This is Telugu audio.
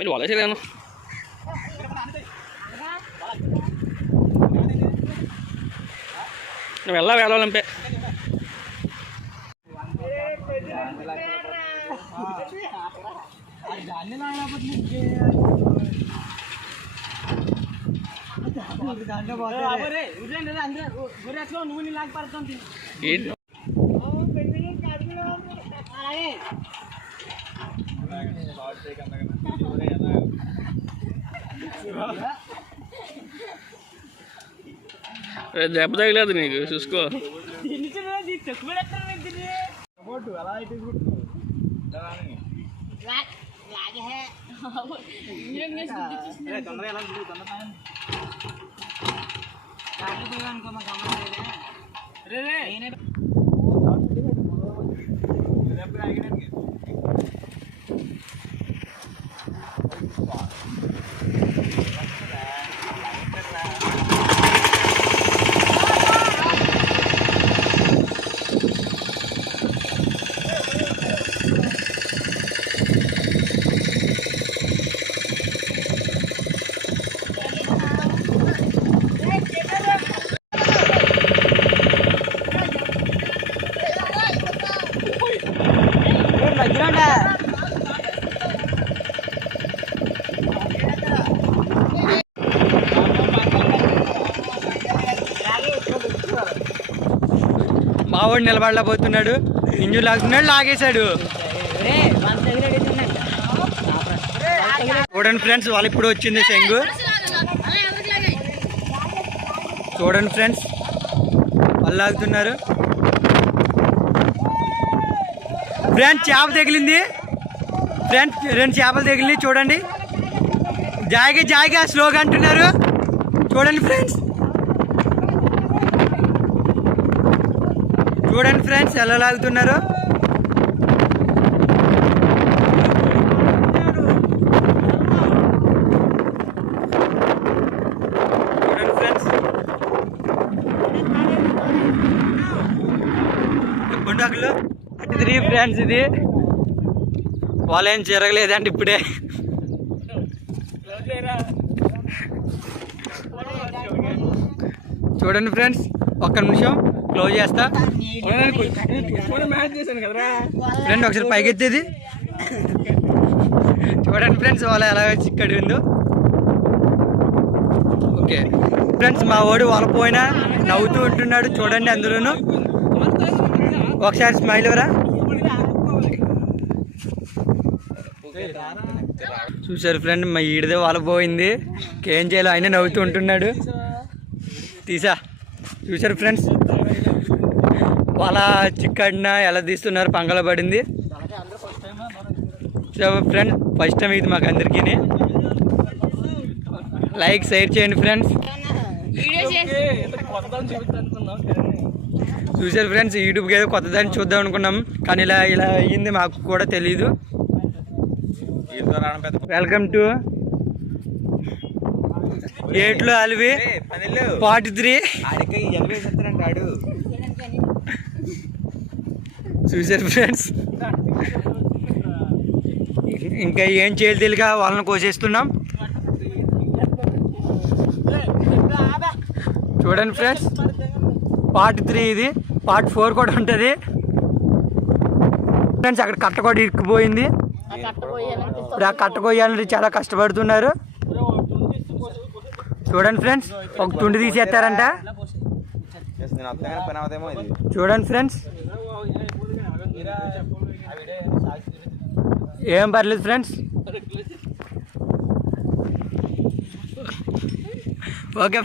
Mấy đùa lấy thế lên không? Nó về lo làm bẹ. దెబ్బ తగిలేదు నీకు చూసుకో. మావాడు నిలబడలేకపోతున్నాడు, ఇంజు లాగుతున్నాడు, లాగేశాడు. చూడండి ఫ్రెండ్స్, వాళ్ళు ఇప్పుడు వచ్చింది శంగు. చూడండి ఫ్రెండ్స్, వాళ్ళు లాగుతున్నారు. ఫ్రెండ్స్ చేప తగిలింది. ఫ్రెండ్స్ 2 చేపలు తగిలింది. చూడండి, జాయిగా జాయిగా స్లోగా అంటున్నారు. చూడండి ఫ్రెండ్స్, చూడండి ఫ్రెండ్స్ ఎలా లాగుతున్నారు. ఫ్రెండ్స్ ఇది వాళ్ళు ఏం జరగలేదండి ఇప్పుడే. చూడండి ఫ్రెండ్స్, ఒక్క నిమిషం క్లోజ్ చేస్తా. ఫ్రెండ్ ఒకసారి పైకి ఎత్తేది చూడండి ఫ్రెండ్స్, వాళ్ళ ఎలా చిక్కడి ఉందో. ఓకే ఫ్రెండ్స్, మా వాడు వాళ్ళ పోయినా నవ్వుతూ ఉంటున్నాడు చూడండి. అందులోనూ ఒకసారి స్మైల్ ఎవరా చూసారు ఫ్రెండ్, మా ఈడిదే వాళ్ళ పోయింది. ఏం చేయాలో ఆయన నవ్వుతూ ఉంటున్నాడు. తీసా చూసారు ఫ్రెండ్స్, వాళ్ళ చిక్కడిన ఎలా తీస్తున్నారు, పంగలో పడింది. సో ఫ్రెండ్స్, ఫస్ట్ టైం ఇది మాకు అందరికీ. లైక్ షేర్ చేయండి ఫ్రెండ్స్. చూసారు ఫ్రెండ్స్, యూట్యూబ్కి ఏదో కొత్త దాన్ని చూద్దాం అనుకున్నాం, కానీ ఇలా అయ్యింది మాకు కూడా తెలీదు. వెల్కమ్ టు ఏట్లో అలివి పార్ట్ 3. చూసారు ఫ్రెండ్స్, ఇంకా ఏం చేయాలి తెలియక వాళ్ళని కోసేస్తున్నాం. చూడండి ఫ్రెండ్స్, పార్ట్ 3 ఇది. పార్ట్ 4 కూడా ఉంటుంది ఫ్రెండ్స్. అక్కడ కట్ట కూడా ఇరుక్కుపోయింది. ఇప్పుడు ఆ కట్ట కొయ్యాలంటే చాలా కష్టపడుతున్నారు. చూడండి ఫ్రెండ్స్, ఒక తుండి తీసేస్తారంట. చూడండి ఫ్రెండ్స్, ఏం పర్లేదు ఫ్రెండ్స్. ఓకే